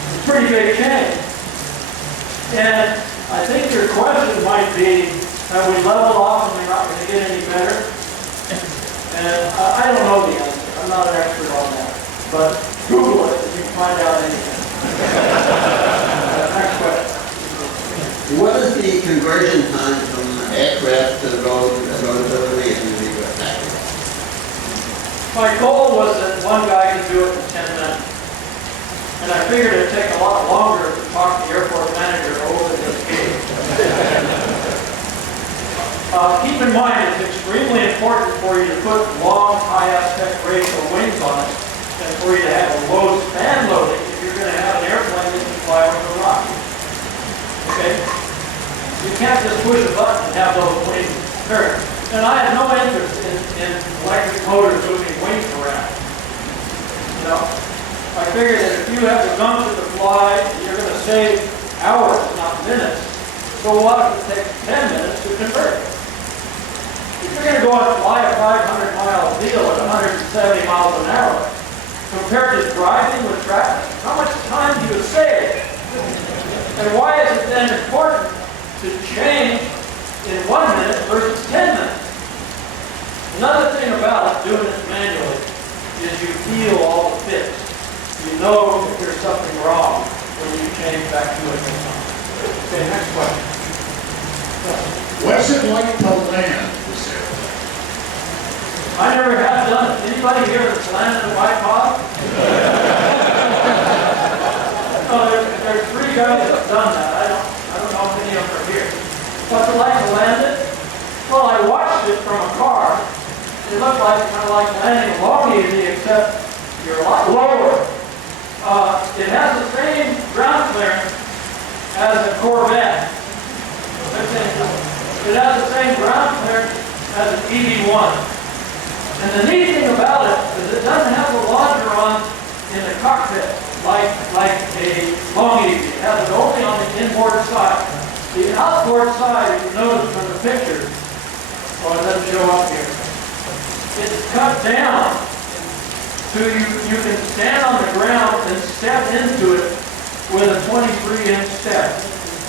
it's a pretty big change. And I think your question might be, have we leveled off and we're not going to get any better? And I don't know the answer. I'm not an expert on that. But Google it and you can find out anything. Next question. What is the conversion time from aircraft to roadability and the package? My goal was that one guy could do it in 10 minutes. And I figured it'd take a lot longer to talk to the airport manager over this gate. Keep in mind, it's extremely important for you to put long, high aspect ratio wings on it, and for you to have a low span loading if you're going to have an airplane that can fly over the rock. Okay? You can't just push a button and have those wings turn. And I have no interest in electric motors moving wings around. You know? I figure that if you have the gumption to fly, you're going to save hours, not minutes. So what if it takes 10 minutes to convert? If you're going to go out and fly a 500-mile deal at 170 miles an hour, compared to driving with traffic, how much time do you save? And why is it then important to change in 1 minute versus 10 minutes? Another thing about doing it manually is you feel all the fits. You know if there's something wrong when you change back to it. Okay, next question. What's it like to land this airplane? I never have done it. Anybody here that's landed a bipod? No, there's 3 guys that have done that. I don't know if any of them are here. What's it like to land it? Well, I watched it from a car. It looked like kind of like landing a long easy, except you're a lot lower. It has the same ground clearance as a Corvette. It has the same ground clearance as an EV1. And the neat thing about it is it doesn't have the launcher on in the cockpit like a long easy. It has it only on the inboard side. The outboard side, if you notice from the picture, oh, it doesn't show up here. It's cut down so you can stand on the ground and step into it with a 23-inch step.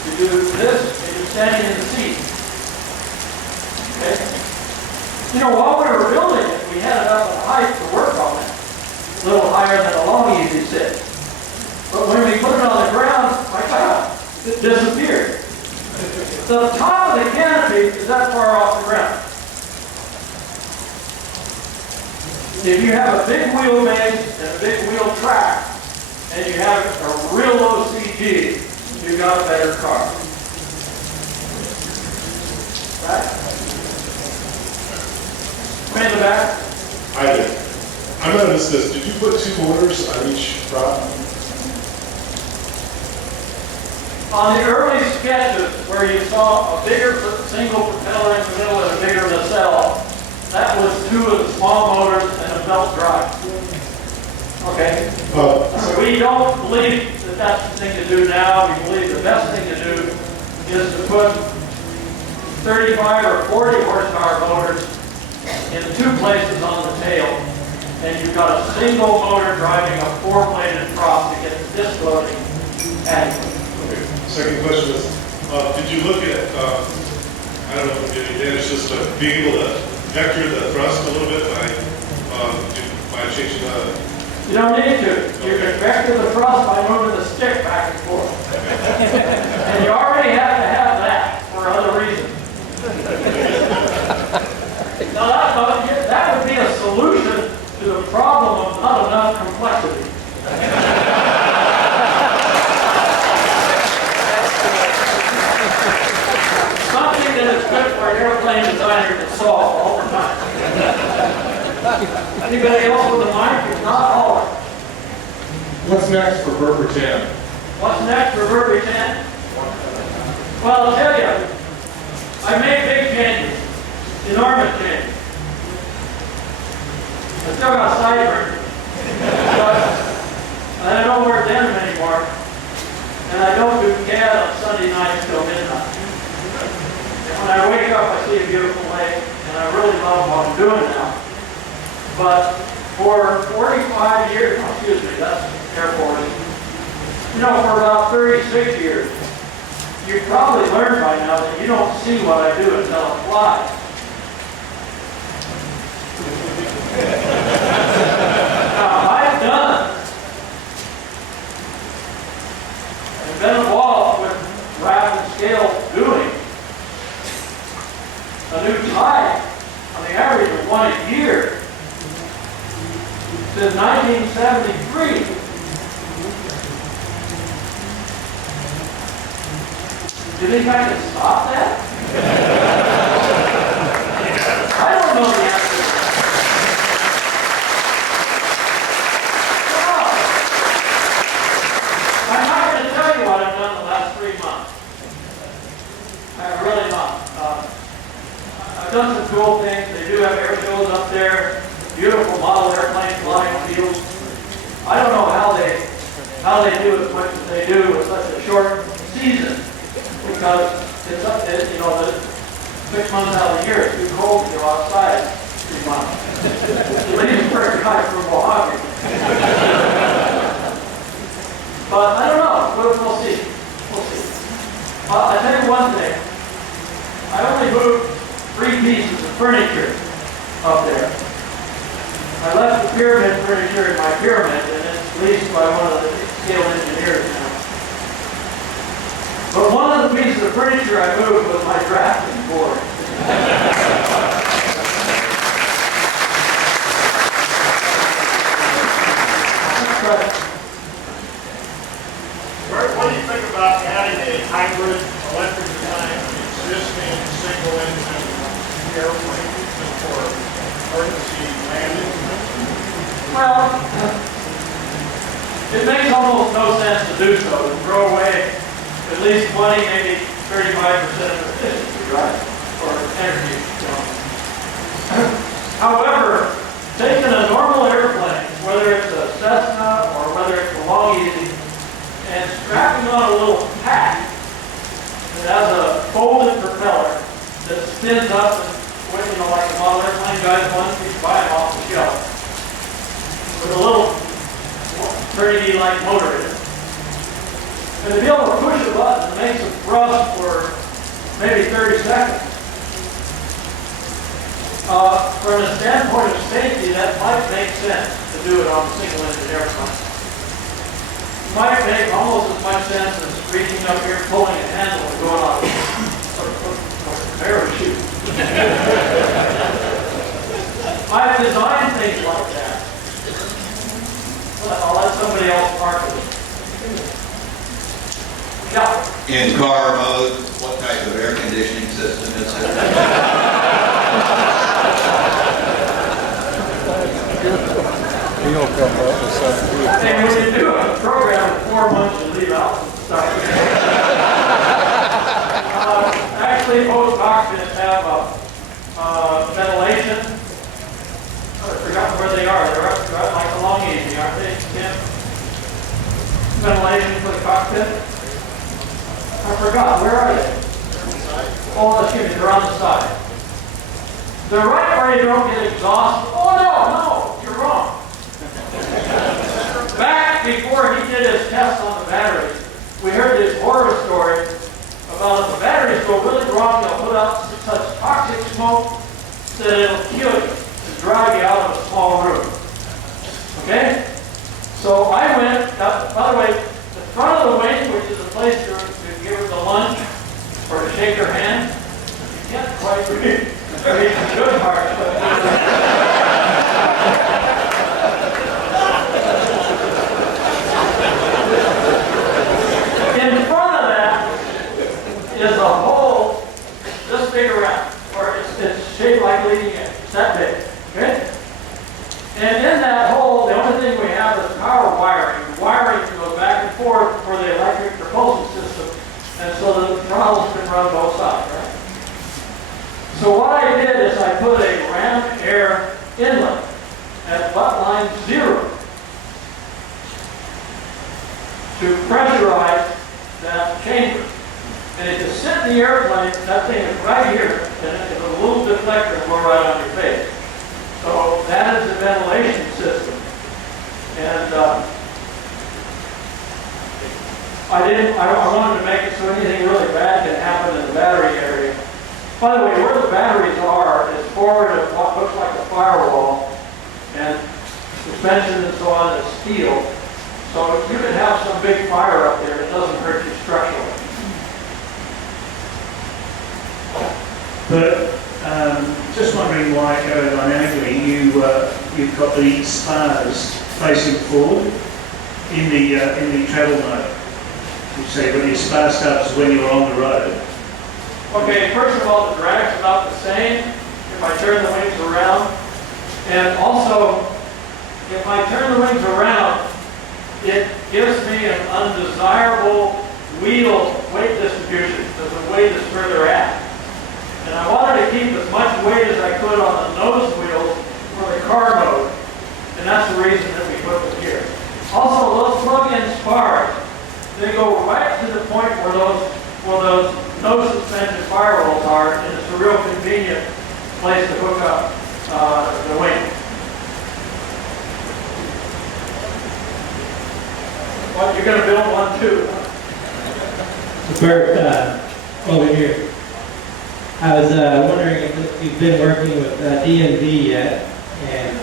You do this and you're standing in the seat. Okay? You know, while we were building it, we had it up at height to work on it. A little higher than a long easy sit. But when we put it on the ground, my God, it disappeared. The top of the canopy is that far off the ground. If you have a big wheelbase and a big wheel track, and you have a real low CG, you've got a better car. Right? Way in the back. I did. I noticed this. Did you put 2 motors on each prop? On the early sketches where you saw a bigger single propeller in the middle and a bigger nacelle, that was 2 of the small motors and a belt drive. Okay? So we don't believe that that's the thing to do now. We believe the best thing to do is to put 35 or 40 horsepower motors in 2 places on the tail. And you've got a single motor driving a 4-bladed prop to get the disc loading adequate. Okay. Second question is, did you look at, I don't know if any advantage just being able to vector the thrust a little bit by changing the... You don't need to. You can vector the thrust by moving the stick back and forth. And you already have to have that for other reasons. Now that would be a solution to the problem of not enough complexity. Something that is good for an airplane designer to solve all the time. Anybody else with a mic? If not, all. What's next for Burt Rutan? What's next for Burt Rutan? Well, I'll tell you, I made big changes, enormous changes. I still got sideburns, but I don't wear denim anymore, and I don't do CAD on Sunday nights till midnight. And when I wake up, I see a beautiful lake, and I really love what I'm doing now. But for 45 years, that's Air Force, for about 36 years, You've probably learned by now that you don't see what I do until it flies. Now, I've done and been involved with rapid scale doing a new type on the average of one a year since 1973. Do you think I can stop that? I don't know the answer to that. No. I'm not going to tell you what I've done the last 3 months. I'm really not. I've done some cool things. They do have air shows up there, beautiful model airplanes flying fields. I don't know how they do as much as they do with such a short season. Because it's up there, you know, the 6 months out of the year, it's too cold to go outside 3 months. At least for a guy from Mojave. But I don't know. We'll see. We'll see. I'll tell you one thing. I only moved 3 pieces of furniture up there. I left the pyramid furniture in my pyramid, and it's leased by one of the scale engineers now. But one of the pieces of furniture I moved was my drafting board. What do you think about adding a hybrid electric design to the existing single engine airplane for emergency landing? Well, it makes almost no sense to do so, to throw away at least 20, maybe 35% of efficiency, right? Or energy. You know. However, taking a normal airplane, whether it's a Cessna or whether it's a Long Easy, and strapping on a little pack that has a folded propeller that spins up and, you know, like the model airplane guys want, you can buy them off the shelf, with a little 30D-like motor in it. And to be able to push a button and make some thrust for maybe 30 seconds. From a standpoint of safety, that might make sense to do it on a single engine airplane. It might make almost as much sense as reaching up here, pulling a handle and going on a parachute. I've designed things like that. But I'll let somebody else park it. Yeah. In car mode, what type of air conditioning system is it? And when you do a program in 4 months, you leave out some stuff. Actually, most cockpits have ventilation. I've forgotten where they are. They're up like a Long Easy, aren't they, Tim? Ventilation for the cockpit. I forgot. Where are they? Oh, excuse me. They're on the side. They're right where you don't get exhaust. Oh, no, you're wrong. Back before he did his test on the batteries, we heard this horror story about if the batteries go really wrong, they'll put out such toxic smoke that it'll kill you and drive you out of a small room. Okay? So I went, by the way, the front of the wing, which is a place to give her the lunch or to shake her hand, you can't quite read the good part. In front of that is a hole this big around, or it's shaped like leading edge. It's that big. Okay? And in that hole, the only thing we have is power wiring. The wiring goes back and forth for the electric propulsion system, and so the throttles can run both sides, right? So what I did is I put a ram air inlet at butt line 0 to pressurize that chamber. And if you sit in the airplane, that thing is right here, and it's a little deflector will go right on your face. So that is the ventilation system. And I wanted to make it so anything really bad By the way, where the batteries are is forward of what looks like a firewall, and suspension and so on is steel. So you can have some big fire up there, it doesn't hurt you structurally. But just wondering why aerodynamically you've got the spars facing forward in the travel mode. You say when your spar starts is when you're on the road. Okay, first of all, the drag's about the same if I turn the wings around. And also, if I turn the wings around, it gives me an undesirable wheel weight distribution because the weight is further aft. And I wanted to keep as much weight as I could on the nose wheels for the car mode. And that's the reason that we put them here. Also, those plug-in spars, they go right to the point where those no suspension firewalls are, and it's a real convenient place to hook up the wing. Well, you're going to build one too. Burt, over here. I was wondering if you've been working with DMV yet, and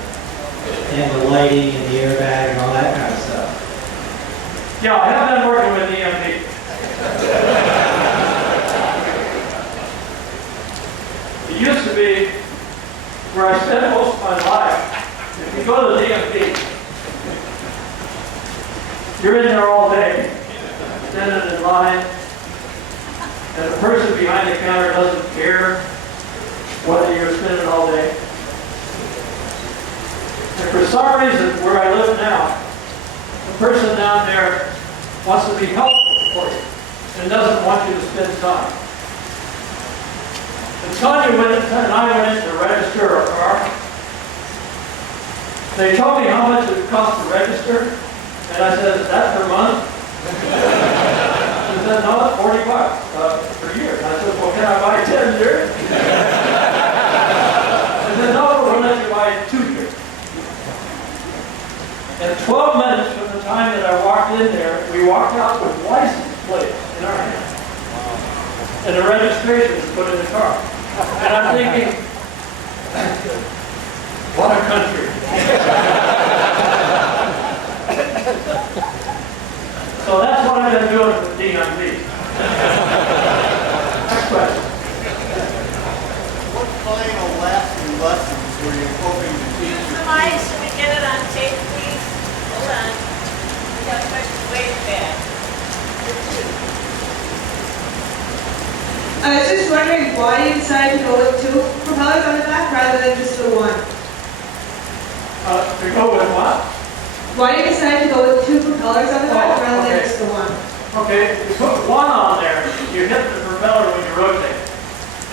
the lighting and the airbag and all that kind of stuff. Yeah, I have been working with DMV. It used to be where I spent most of my life. If you go to DMV, you're in there all day, standing in line, and the person behind the counter doesn't care whether you're spending all day. And for some reason, where I live now, the person down there wants to be helpful for you and doesn't want you to spend time. And Tanya and I went in to register a car. They told me how much it would cost to register, and I said, "Is that per month?" She said, "No, it's $40 per year." And I said, "Well, can I buy 10 years?" She said, "No, we'll let you buy 2 years." And 12 minutes from the time that I walked in there, we walked out with license plates in our hands. And the registration was put in the car. And I'm thinking, what a country. So that's what I've been doing with DMV. Next question. What final lasting lessons were you hoping to teach? Use the mic so we get it on tape, please. Hold on. We got a question way back. I was just wondering why you decided to go with 2 propellers on the back rather than just the 1. To go with what? Why you decided to go with 2 propellers on the back rather than okay. just the 1? Okay, if you put 1 on there, you hit the propeller when you rotate.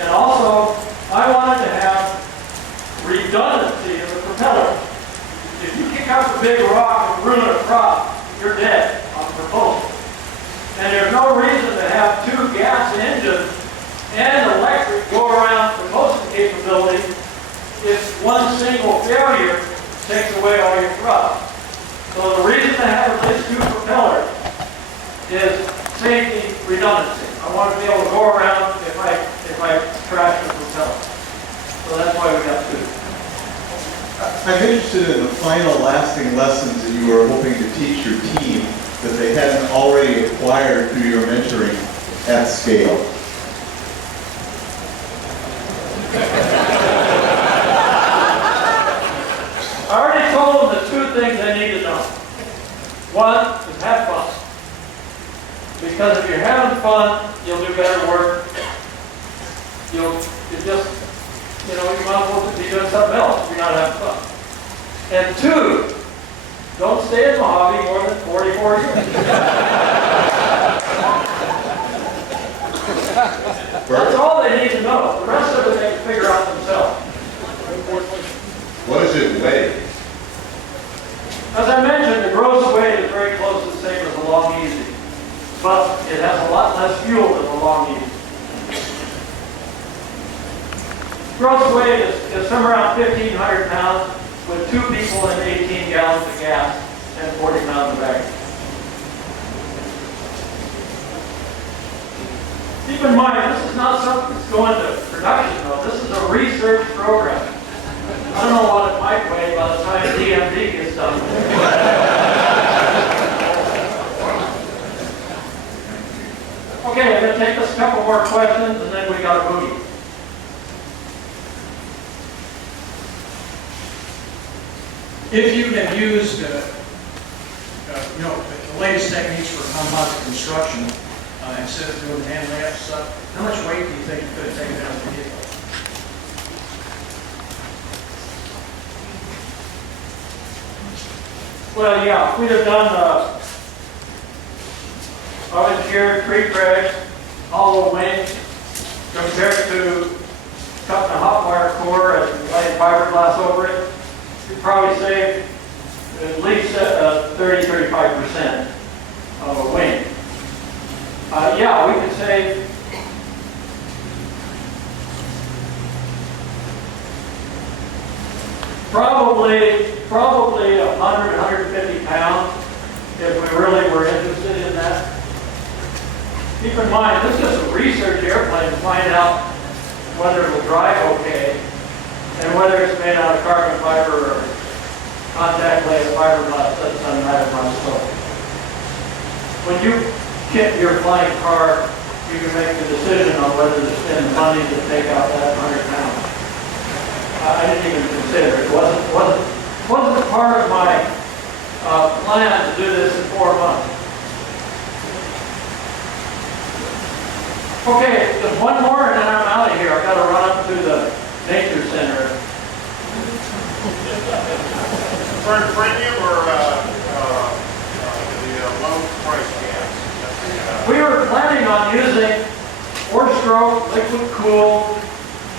And also, I wanted to have redundancy in the propeller. If you kick up a big rock and ruin a crop, you're dead on propulsion. And there's no reason to have 2 gas engines and electric go around propulsion capability if one single failure takes away all your thrust. So the reason to have at least 2 propellers is safety redundancy. I want to be able to go around if I crash the propeller. So that's why we got 2. I'm interested in the final lasting lessons that you were hoping to teach your team that they hadn't already acquired through your mentoring at scale. I already told them the 2 things they need to know. 1 is have fun. Because if you're having fun, you'll do better work. You might as well be doing something else if you're not having fun. And 2, don't stay in the hobby more than 44 years. That's all they need to know. The rest of it they can figure out themselves. What does it weigh? As I mentioned, the gross weight is very close to the same as the long easy, but it has a lot less fuel than the long easy. Gross weight is somewhere around 1,500 pounds with 2 people and 18 gallons of gas and 40 pounds of baggage. Keep in mind, this is not something that's going to production though. This is a research program. I don't know what it might weigh by the time DMV gets done. Okay, I'm going to take us a couple more questions and then we got to move. If you have used, the latest techniques for composite construction, instead of doing hand layup stuff, how much weight do you think you could have taken out of the vehicle? Well, yeah, if we'd have done uninsured, pre-pressed, hollow wing, compared to cutting a hot wire core and laying fiberglass over it, you'd probably save at least 30-35% of a wing. Yeah, we could save probably 100-150 pounds if we really were interested in that. Keep in mind, this is a research airplane to find out whether it will drive okay and whether it's made out of carbon fiber or contact layer fiberglass. That doesn't matter much. So when you kit your flying car, you can make the decision on whether to spend money to take out that 100 pounds. I didn't even consider it. It wasn't part of my plan to do this in 4 months. Okay, just one more and then I'm out of here. I've got to run up to the nature center. For premium or the low price gas? We were planning on using 4-stroke, liquid cooled,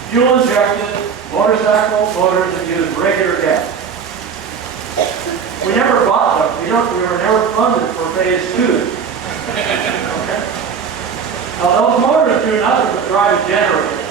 fuel injected motorcycle motors that use regular gas. We never bought them. We were never funded for phase 2. Okay? Now those motors do nothing but drive a generator.